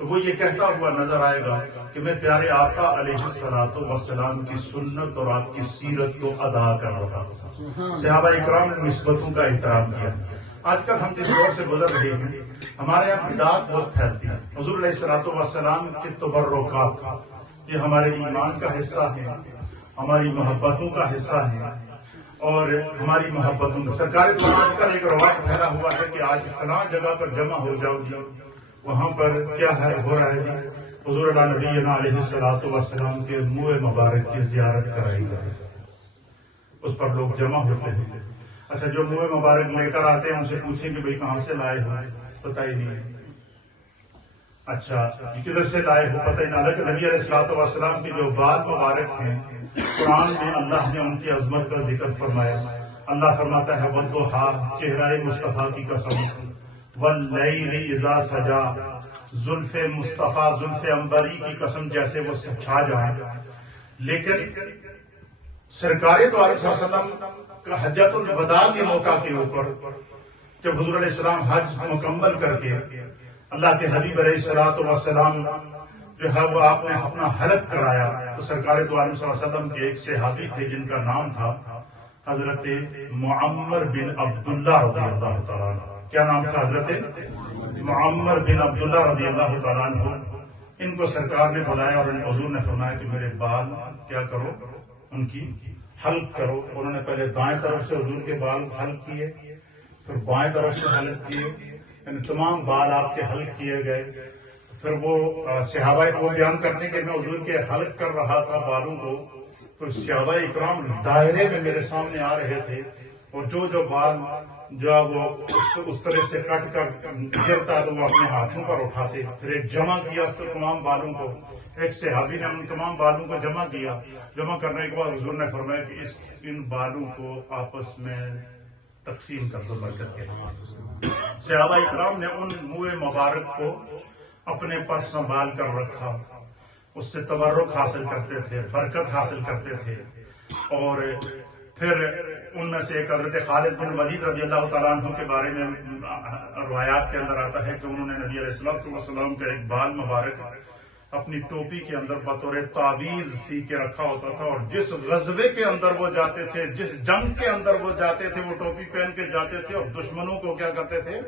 تو وہ یہ کہتا ہوا نظر آئے گا کہ میں پیارے آقا علیہ الصلوۃ والسلام کی سنت اور آپ کی سیرت کو ادا کر رہا ہوں۔ صحابہ اکرام نے نسبتوں کا احترام کیا۔ آج کل ہم جس دور سے گزر رہے ہیں ہمارے یہاں بدعات بہت پھیلتی ہیں۔ حضور علیہ الصلوۃ والسلام کے تبرکات یہ ہمارے ایمان کا حصہ ہے، ہماری محبتوں کا حصہ ہے، اور ہماری محبتوں کا سرکار کو آج کل ایک رواج پھیلا ہوا ہے کہ آج فلاں جگہ پر جمع ہو جاؤ جی، وہاں پر کیا ہے ہو رہا ہے جی، حضور اللہ نبی علیہ الصلوۃ والسلام کے منہ مبارک کی زیارت کرائی جائے، اس پر لوگ جمع ہوتے ہیں۔ اچھا، جو منہ مبارک لے کر آتے ہیں ان سے پوچھیں کہ بھئی کہاں سے لائے ہو، پتہ ہی نہیں۔ اچھا کدھر سے لائے ہو پتہ ہی نہ، لیکن نبی علیہ الصلوۃ والسلام کے جو بال مبارک ہیں قرآن میں اللہ نے ان کی عظمت کا ذکر فرمایا۔ اللہ فرماتا ہے والضحیٰ، چہرہ مصطفیٰ کی قسم، واللیل اذا سجا، زلف مصطفیٰ زلف عنبری کی قسم جیسے وہ چھا جائیں۔ لیکن سرکار دو عالم صلی اللہ علیہ وسلم کا حجۃ الوداع کے موقع کے اوپر جب حضور علیہ السلام حج مکمل کر کے اللہ کے حبیب علیہ الصلوۃ والسلام جو ہے وہ آپ نے اپنا حلق کرایا، تو سرکار دو عالم صلی اللہ علیہ وسلم کے ایک صحابی تھے جن کا نام تھا حضرت معمر بن عبداللہ رضی اللہ تعالیٰ عنہ۔ کیا نام تھا؟ حضرت معمر بن عبداللہ رضی اللہ تعالیٰ عنہ۔ ان کو سرکار نے بلایا اور حضور نے فرمایا کہ میرے بال کیا کرو، ان کی حلق کرو۔ انہوں نے پہلے دائیں طرف سے حضور کے بال حلق کیے، پھر بائیں طرف سے حلق کیے، یعنی تمام بال آپ کے حلق کیے گئے۔ پھر وہ صحابہ کو بیان کرنے کے میں حضور کے حلق کر رہا تھا بالوں کو، تو صحابہ اکرام دائرے میں میرے سامنے آ رہے تھے، اور جو بال جو وہ اس طرح سے کٹ کر گرتا تو وہ اپنے ہاتھوں پر اٹھاتے، پھر ایک جمع کیا تو تمام بالوں کو، ایک صحابی نے ان تمام بالوں کو جمع کیا۔ جمع کرنے کے بعد حضور نے فرمایا کہ ان بالوں کو آپس میں تقسیم کر دو برکت کے لیے۔ صحابہ اکرام نے ان منہ مبارک کو اپنے پاس سنبھال کر رکھا، اس سے تبرک حاصل کرتے تھے، برکت حاصل کرتے تھے۔ اور پھر ان میں سے ایک حضرت خالد بن ولید رضی اللہ تعالیٰ عنہ کے بارے میں روایات کے اندر آتا ہے کہ انہوں نے نبی علیہ الصلوۃ والسلام کا ایک بال مبارک اپنی ٹوپی کے اندر بطور تعویذ سی کے رکھا ہوتا تھا، اور جس غزوے کے اندر وہ جاتے تھے، جس جنگ کے اندر وہ جاتے تھے، وہ ٹوپی پہن کے جاتے تھے اور دشمنوں کو کیا کرتے تھے،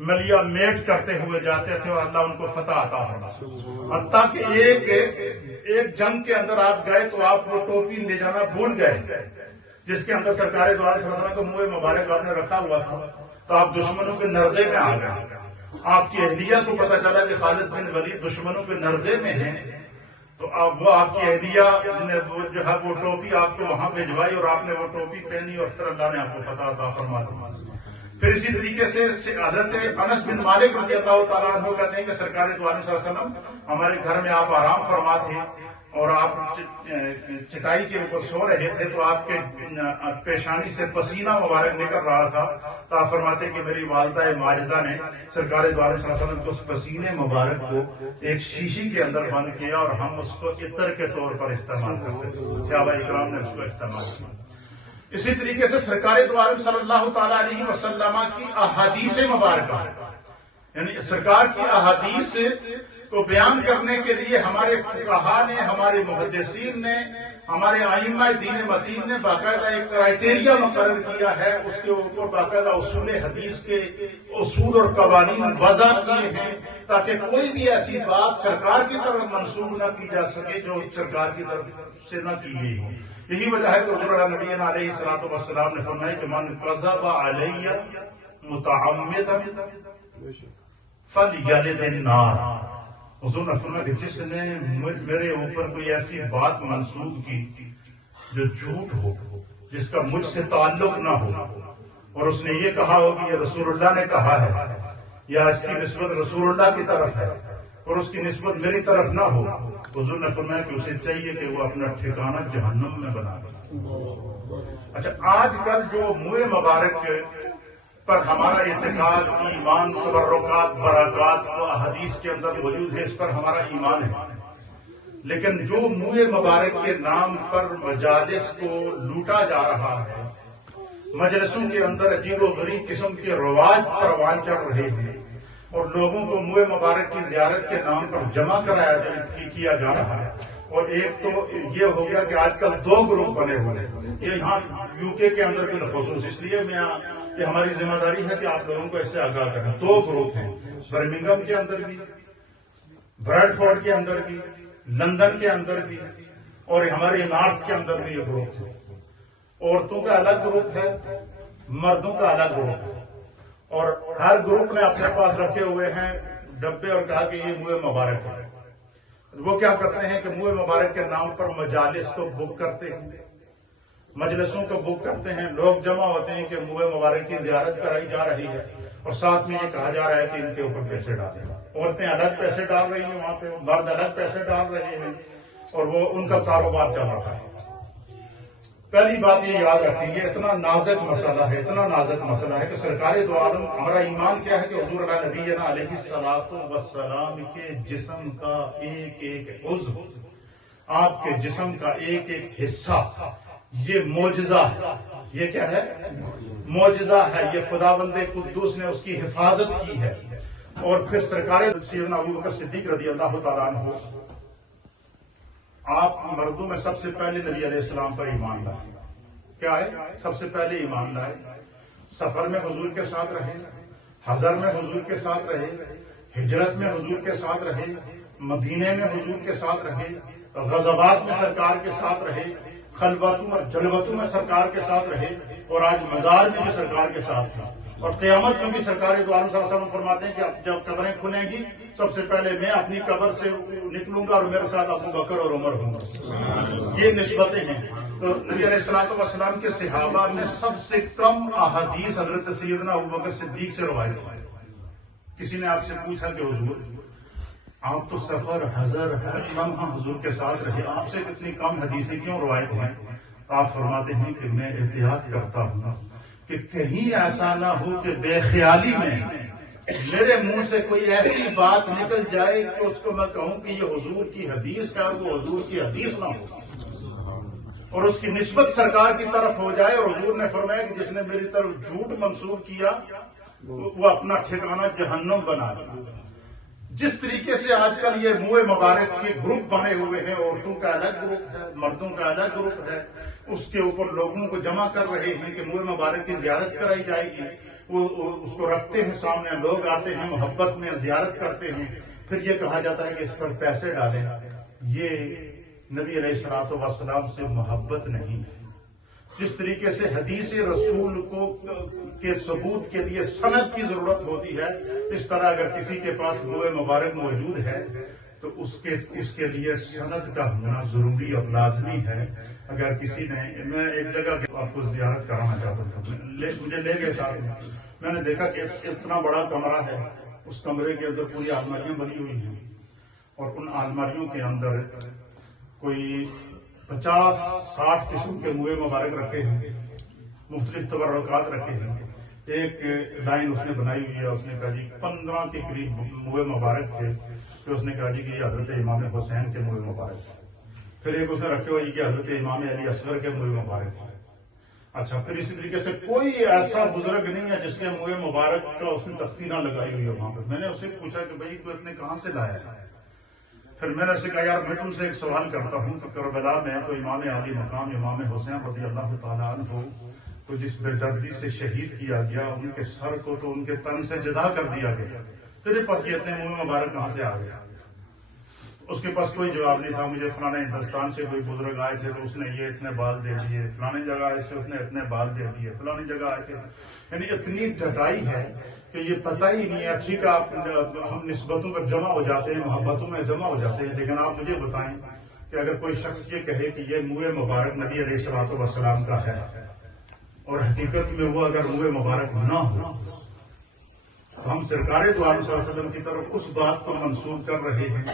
ملیا میٹ کرتے ہوئے جاتے تھے، اور اللہ ان کو فتح عطا فرماتا۔ حتیٰ کہ ایک جنگ کے اندر آپ گئے تو آپ وہ ٹوپی لے جانا بھول گئے جس کے اندر سرکار دو عالم صلی اللہ علیہ وسلم کا منہ مبارک آپ نے رکھا ہوا تھا، تو آپ دشمنوں کے نرغے میں آ گئے۔ آپ کی اہلیہ کو پتہ چلا کہ خالد بن ولید دشمنوں کے نرغے میں ہیں، تو وہ آپ کی اہلیہ نے جو ہے وہ ٹوپی آپ کو وہاں بھجوائی، اور آپ نے وہ ٹوپی پہنی، اور پھر اللہ نے آپ کو فتح عطا فرما دی۔ پھر اسی طریقے سے حضرت انس بن مالک رضی اللہ تعالیٰ عنہ کہتے ہیں کہ سرکار دو عالم صلی اللہ علیہ وسلم ہمارے گھر میں آپ آرام فرما تھے، اور آپ چٹائی کے اوپر سو رہے تھے، تو آپ کے پیشانی سے پسینہ مبارک نکل رہا تھا، تو آپ فرماتے کہ میری والدہ ماجدہ نے سرکار دو عالم صلی اللہ علیہ وسلم کو اس پسینے مبارک کو ایک شیشی کے اندر بند کیا، اور ہم اس کو عطر کے طور پر استعمال کرتے تھے۔ صحابہ اکرام نے اس کو استعمال کیا۔ اسی طریقے سے سرکار دو عالم صلی اللہ تعالیٰ علیہ وسلم کی احادیث مبارکہ، یعنی سرکار کی احادیث کو بیان کرنے کے لیے ہمارے فقہاء نے، ہمارے محدثین نے، ہمارے ائمہ دین متین نے باقاعدہ ایک کرائٹیریا مقرر کیا ہے، اس کے اوپر باقاعدہ اصول حدیث کے اصول اور قوانین وضع کیے ہیں، تاکہ کوئی بھی ایسی بات سرکار کی طرف منسوب نہ کی جا سکے جو سرکار کی طرف سے نہ کی گئی ہو۔ یہی وجہ ہے کہ حضور اللہ نبی علیہ الصلوۃ والسلام نے فرمایا کہ من کذب علی متعمدا فلیلد النار۔ حضور نے فرمایا کہ جس نے میرے اوپر کوئی ایسی بات منسوب کی جو جھوٹ ہو، جس کا مجھ سے تعلق نہ ہو، اور اس نے یہ کہا ہو کہ یہ رسول اللہ نے کہا ہے، یا اس کی نسبت رسول اللہ کی طرف ہے اور اس کی نسبت میری طرف نہ ہو، حضور نے فرمایا کہ اسے چاہیے کہ وہ اپنا ٹھکانہ جہنم میں بنا دے۔ اچھا، آج کل جو منہ مبارک پر ہمارا اعتقاد، ایمان، تبرکات، برکات و احادیث کے اندر موجود ہے، اس پر ہمارا ایمان ہے، لیکن جو منہ مبارک کے نام پر مجالس کو لوٹا جا رہا ہے، مجلسوں کے اندر عجیب و غریب قسم کے رواج پروان چڑھ رہے ہیں، اور لوگوں کو منہ مبارک کی زیارت کے نام پر جمع کیا جا رہا ہے. اور ایک تو یہ ہو گیا کہ آج کل 2 گروپ بنے ہوئے ہیں. یہ یہاں UK کے اندر بھی خصوص اس لیے یہ ہماری ذمہ داری ہے کہ آپ لوگوں کو اس سے آگاہ کریں. 2 گروپ ہیں، برمنگھم کے اندر بھی، بریڈ فورڈ کے اندر بھی، لندن کے اندر بھی، اور ہمارے نارتھ کے اندر بھی یہ گروپ ہے. عورتوں کا الگ گروپ ہے، مردوں کا الگ گروپ ہے، اور ہر گروپ نے اپنے پاس رکھے ہوئے ہیں ڈبے اور کہا کہ یہ منہ مبارک ہے. وہ کیا کرتے ہیں کہ منہ مبارک کے نام پر مجالس کو بک کرتے ہیں، مجلسوں کو بک کرتے ہیں، لوگ جمع ہوتے ہیں کہ منہ مبارک کی زیارت کرائی جا رہی ہے، اور ساتھ میں یہ کہا جا رہا ہے کہ ان کے اوپر پیسے ڈالیں. عورتیں الگ پیسے ڈال رہی ہیں وہاں پہ، مرد الگ پیسے ڈال رہے ہیں، اور وہ ان کا کاروبار چل رہا ہے. پہلی بات یہ یاد رکھیں گے، اتنا نازک مسئلہ ہے، اتنا نازک مسئلہ ہے کہ سرکار دو عالم، ہمارا ایمان کیا ہے کہ حضور علیہ نبینا علیہ الصلوۃ والسلام کے جسم کا ایک ایک عضو، آپ کے جسم کا ایک ایک حصہ یہ معجزہ ہے. یہ کیا ہے؟ معجزہ ہے. یہ خداوند قدوس نے اس کی حفاظت کی ہے. اور پھر سرکار سیدنا ابوبکر صدیق رضی اللہ تعالیٰ عنہ، آپ مردوں میں سب سے پہلے نبی علیہ السلام پر ایمان لائے. کیا ہے؟ سب سے پہلے ایمان لائے. سفر میں حضور کے ساتھ رہے، حضر میں حضور کے ساتھ رہے، ہجرت میں حضور کے ساتھ رہے، مدینے میں حضور کے ساتھ رہے، غزوات میں سرکار کے ساتھ رہے، خلوتوں اور جلوتوں میں سرکار کے ساتھ رہے، اور آج مزار میں بھی سرکار کے ساتھ تھا. اور قیامت میں بھی سرکار دو عالم صلی اللہ علیہ وسلم فرماتے ہیں کہ جب قبریں کھلیں گی سب سے پہلے میں اپنی قبر سے نکلوں گا اور میرے ساتھ ابو بکر اور عمر ہوں گا. یہ نسبتیں ہیں. تو نبی علیہ الصلوۃ والسلام کے صحابہ میں سب سے کم احادیث حضرت سیدنا ابوبکر صدیق سے روایت ہے. کسی نے آپ سے پوچھا کہ حضور آپ تو سفر حضر ہر لمحہ حضور کے ساتھ رہے، آپ سے کتنی کم حدیثیں کیوں روایت ہیں؟ آپ فرماتے ہیں کہ میں احتیاط کرتا ہوں کہ کہیں ایسا نہ ہو کہ بے خیالی میں میرے منہ سے کوئی ایسی بات نکل جائے کہ اس کو میں کہوں کہ یہ حضور کی حدیث ہے، وہ حضور کی حدیث نہ ہو، اور اس کی نسبت سرکار کی طرف ہو جائے. اور حضور نے فرمایا کہ جس نے میری طرف جھوٹ منسوب کیا وہ اپنا ٹھکانہ جہنم بنا لیا. جس طریقے سے آج کل یہ منہ مبارک کے گروپ بنے ہوئے ہیں، عورتوں کا الگ گروپ ہے، مردوں کا الگ گروپ ہے، اس کے اوپر لوگوں کو جمع کر رہے ہیں کہ منہ مبارک کی زیارت کرائی جائے گی. وہ اس کو رکھتے ہیں سامنے، لوگ آتے ہیں محبت میں زیارت کرتے ہیں، پھر یہ کہا جاتا ہے کہ اس پر پیسے ڈالیں. یہ نبی علیہ الصلوۃ والسلام سے محبت نہیں ہے. جس طریقے سے حدیث رسول کے ثبوت کے لیے سند کی ضرورت ہوتی ہے، اس طرح اگر کسی کے پاس منہ مبارک موجود ہے تو اس کے لیے سند کا ہونا ضروری اور لازمی ہے. اگر کسی نے، میں ایک جگہ آپ کو زیارت کرانا چاہتا تھا، مجھے لے گئے ساتھ میں نے دیکھا کہ اتنا بڑا کمرہ ہے، اس کمرے کے اندر پوری الماریاں بنی ہوئی ہیں، اور ان الماریوں کے اندر کوئی 50-60 قسم کے منہ مبارک رکھے ہیں، مختلف تبرکات رکھے ہیں. ایک لائن اس نے بنائی ہوئی ہے، اس نے کہا جی 15 کے قریب منہ مبارک تھے، پھر اس نے کہا جی کہ یہ حضرت امام حسین کے منہ مبارک تھے. پھر ایک اس نے رکھے ہوئی کہ حضرت امام علی اصغر کے منہ مبارک تھے. اچھا، پھر اسی طریقے سے کوئی ایسا بزرگ نہیں ہے جس کے منہ مبارک کا اس نے تختی نہ لگائی ہوئی ہے وہاں پر. میں نے اس سے پوچھا کہ بھائی تو اتنے کہاں سے لایا ہے؟ پھر میں نے اسے کہا یار میں تم سے ایک سوال کرتا ہوں کہ کربلا میں تو امام علی مقام امام حسین رضی اللہ تعالیٰ عنہ کو جس بے دردی سے شہید کیا گیا، ان کے سر کو تو ان کے تن سے جدا کر دیا گیا، تیرے پاس یہ اتنے منہ مبارک کہاں سے آ گیا؟ اس کے پاس کوئی جواب نہیں تھا. مجھے فلانے ہندوستان سے کوئی بزرگ آئے تھے تو اس نے یہ اتنے بال دے دیے، فلانی جگہ آئے سے اس نے اتنے بال دے دیے، فلانی جگہ آئے تھے. یعنی اتنی ڈھٹائی ہے کہ یہ پتہ ہی نہیں ہے. ٹھیک ہے، ہم نسبتوں پر جمع ہو جاتے ہیں، محبتوں میں جمع ہو جاتے ہیں، لیکن آپ مجھے بتائیں کہ اگر کوئی شخص یہ کہے کہ یہ منہ مبارک نبی علیہ الصلوۃ والسلام کا ہے، اور حقیقت میں وہ اگر منہ مبارک نہ ہو، ہم سرکار دو عالم صلی اللہ علیہ وسلم کی طرف اس بات کو منسوب کر رہے ہیں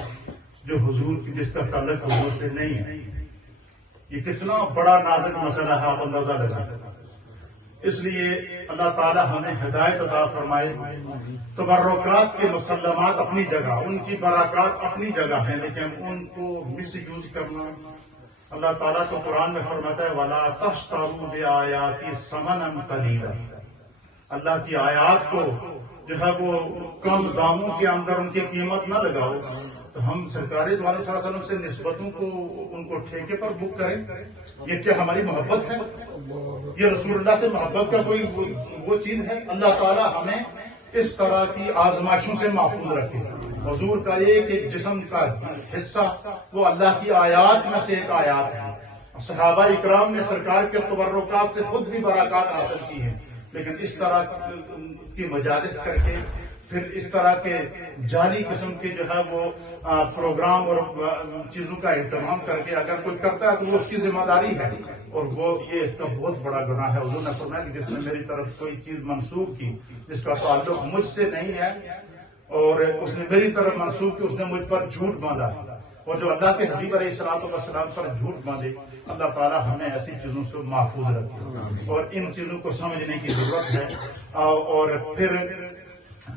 جو حضور کی، جس کا تعلق حضور سے نہیں ہے. یہ کتنا بڑا نازک مسئلہ ہے، آپ اندازہ لگائیں. اس لیے اللہ تعالیٰ ہمیں ہدایت عطا فرمائے. تبرکات کے مسلمات اپنی جگہ، ان کی برکات اپنی جگہ ہیں، لیکن ان کو مس یوز کرنا، اللہ تعالیٰ تو قرآن میں فرماتا ہے وَلَا تَشْتَرُوا بِآيَاتِي ثَمَنًا قَلِيلًا. اللہ کی آیات کو جو ہے وہ کم داموں کے اندر ان کی قیمت نہ لگاؤ، تو ہم سرکاری صلی اللہ علیہ وسلم سے نسبتوں کو ان کو ٹھیکے پر بک کریں؟ یہ کیا ہماری محبت ہے؟ یہ رسول اللہ سے محبت کا کوئی وہ چیز ہے؟ اللہ تعالیٰ ہمیں اس طرح کی آزمائشوں سے محفوظ رکھے۔ حضور کا ایک جسم کا حصہ وہ اللہ کی آیات میں سے ایک آیات ہے۔ صحابہ اکرام نے سرکار کے تبرکات سے خود بھی برکات حاصل کی ہیں، لیکن اس طرح کی مجالس کر کے، پھر اس طرح کے جعلی قسم کے جو ہے وہ پروگرام اور چیزوں کا اہتمام کر کے اگر کوئی کرتا ہے تو وہ اس کی ذمہ داری ہے، اور وہ یہ اس کا بہت بڑا گناہ ہے۔ حضور نے فرمایا کہ جس نے میری طرف کوئی چیز منسوب کی جس کا تعلق مجھ سے نہیں ہے، اور اس نے میری طرف منسوب کی، اس نے مجھ پر جھوٹ باندھا، اور جو اللہ کے حبیب علیہ السلام پر جھوٹ باندھے، اللہ تعالیٰ ہمیں ایسی چیزوں سے محفوظ رکھے، اور ان چیزوں کو سمجھنے کی ضرورت ہے۔ اور پھر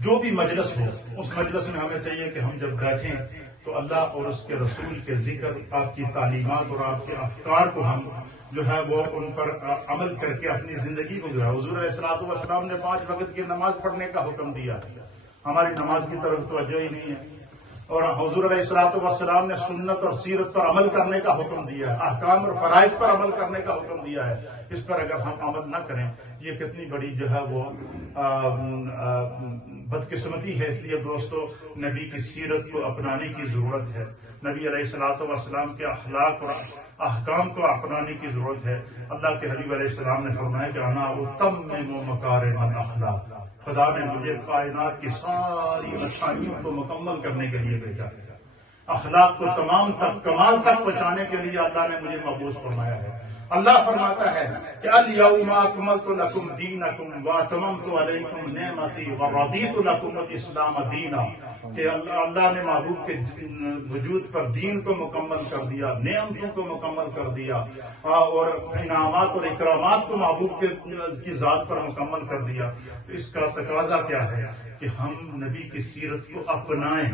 جو بھی مجلس ہو، اس مجلس میں ہمیں چاہیے کہ ہم جب بیٹھیں تو اللہ اور اس کے رسول کے ذکر، آپ کی تعلیمات اور آپ کے افکار کو ہم جو ہے وہ ان پر عمل کر کے اپنی زندگی کو گزارا۔ حضور علیہ السلام نے 5 وقت کی نماز پڑھنے کا حکم دیا، ہماری نماز کی طرف توجہ ہی نہیں ہے، اور حضور علیہ السلام نے سنت اور سیرت پر عمل کرنے کا حکم دیا ہے، احکام اور فرائض پر عمل کرنے کا حکم دیا ہے۔ اس پر اگر ہم عمل نہ کریں، یہ کتنی بڑی جو ہے وہ بدقسمتی ہے۔ اس لیے دوستو، نبی کی سیرت کو اپنانے کی ضرورت ہے، نبی علیہ السلام کے اخلاق اور احکام کو اپنانے کی ضرورت ہے۔ اللہ کے حبیب علیہ السلام نے فرمایا کہ انا اتمم مکارم الاخلاق، خدا نے مجھے کائنات کی ساری اچھائیوں کو مکمل کرنے کے لیے بھیجا ہے، اخلاق کو تمام تک کمال تک پہنچانے کے لیے اللہ نے مجھے مبعوث فرمایا ہے۔ اللہ فرماتا ہے کہ الیوم اکملت لکم دینکم واتممت علیکم نعمتی ورضیت لکم الاسلام دینا، کہ اللہ نے محبوب کے وجود پر دین کو مکمل کر دیا، نعمتوں کو مکمل کر دیا، اور انعامات اور اکرامات کو محبوب کی ذات پر مکمل کر دیا۔ تو اس کا تقاضا کیا ہے کہ ہم نبی کی سیرت کو اپنائیں،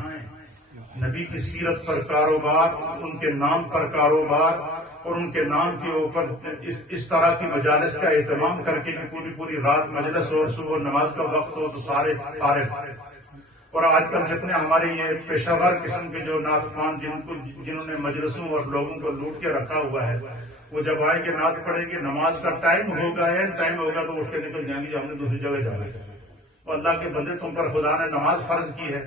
نبی کی سیرت پر کاروبار، ان کے نام پر کاروبار، اور ان کے نام کے اوپر اس طرح کی مجالس کا اہتمام کر کے کہ پوری رات مجلس اور صبح نماز کا وقت ہو تو سارے فارغ۔ اور آج کل جتنے ہمارے یہ پیشہ ور قسم کے جو نعت خوان جنہوں نے مجلسوں اور لوگوں کو لوٹ کے رکھا ہوا ہے، وہ جب آئیں گے نعت پڑھیں گے، نماز کا ٹائم ہوگا تو اٹھ کے نکل جائیں گے، ہم نے دوسری جگہ جانا ہے۔ اور اللہ کے بندے، تم پر خدا نے نماز فرض کی ہے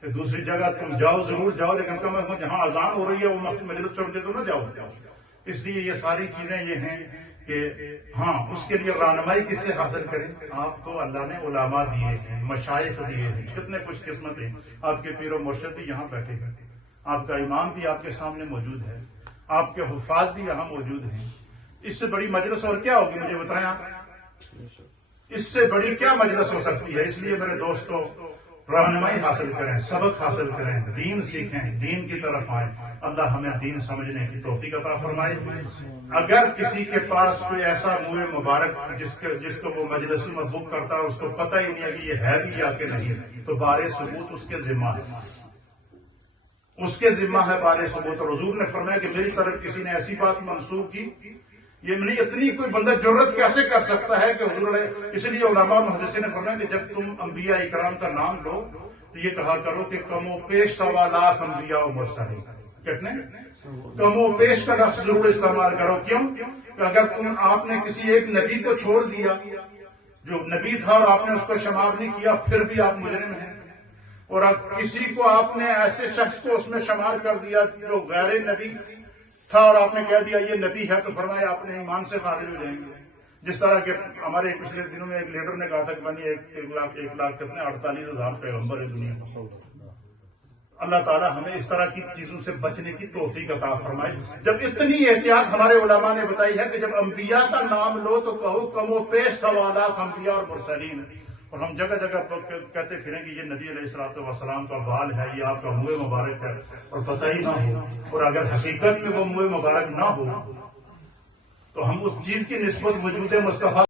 کہ دوسری جگہ تم جاؤ، ضرور جاؤ، لیکن کم از کم جہاں اذان ہو رہی ہے وہ مجلس چھوڑ کے تو نہ جاؤ۔ اس لیے یہ ساری چیزیں یہ ہیں کہ ہاں، اس کے لیے رہنمائی کس سے حاصل کریں؟ آپ کو اللہ نے علماء دیے ہیں، مشائخ دیے ہیں، کتنے خوش قسمت ہیں، آپ کے پیر و مرشد بھی یہاں بیٹھے ہیں، آپ کا امام بھی آپ کے سامنے موجود ہے، آپ کے حفاظ بھی یہاں موجود ہیں۔ اس سے بڑی مجلس اور کیا ہوگی؟ مجھے بتائیں آپ، اس سے بڑی کیا مجلس ہو سکتی ہے؟ اس لیے میرے دوستو، رہنمائی حاصل کریں، سبق حاصل کریں، دین سیکھیں، دین کی طرف آئیں۔ اللہ ہمیں دین سمجھنے کی توفیق عطا فرمائے۔ اگر کسی کے پاس کوئی ایسا منہ مبارک جس کو وہ مجلس میں بک کرتا ہے، اس کو پتہ ہی نہیں ہے کہ یہ ہے بھی یا کہ نہیں، تو بارے ثبوت اس کے ذمہ ہے، اس کے ذمہ ہے بارے ثبوت۔ اور حضور نے فرمایا کہ میری طرف کسی نے ایسی بات منسوخ کی، یہ نہیں، اتنی کوئی بندہ جرت کیسے کر سکتا ہے کہ حضور نے، اس لیے علماء محدثین نے فرمایا کہ جب تم انبیاء اکرام کا نام لو تو یہ کہا کرو کہ کم و پیش 1.25 لاکھ انبیاء و مرسلین، کتنے؟ کم و پیش کا لفظ ضرور استعمال کرو۔ کیوں؟ کہ اگر آپ نے کسی ایک نبی کو چھوڑ دیا جو نبی تھا اور آپ نے اس کو شمار نہیں کیا، پھر بھی آپ مجرم ہیں، اور کسی کو آپ نے ایسے شخص کو اس میں شمار کر دیا جو غیر نبی تھا اور آپ نے کہہ دیا یہ نبی ہے، تو فرمایا آپ نے ایمان سے خارج ہو جائیں گے۔ جس طرح کہ ہمارے پچھلے دنوں میں ایک لیڈر نے کہا تھا کہ میں نے 1 لاکھ کتنے 48,000 پیغمبر ہے دنیا میں۔ اللہ تعالیٰ ہمیں اس طرح کی چیزوں سے بچنے کی توفیق عطا فرمائے۔ جب اتنی احتیاط ہمارے علماء نے بتائی ہے کہ جب انبیاء کا نام لو تو کہو کم و پیش 1.25 لاکھ انبیاء اور مرسلین، اور ہم جگہ جگہ کہتے پھریں کہ یہ نبی علیہ السلام کا بال ہے، یہ آپ کا منہ مبارک ہے، اور پتہ ہی نہ ہو، اور اگر حقیقت میں وہ منہ مبارک نہ ہو تو ہم اس چیز کی نسبت وجود مصطفیٰ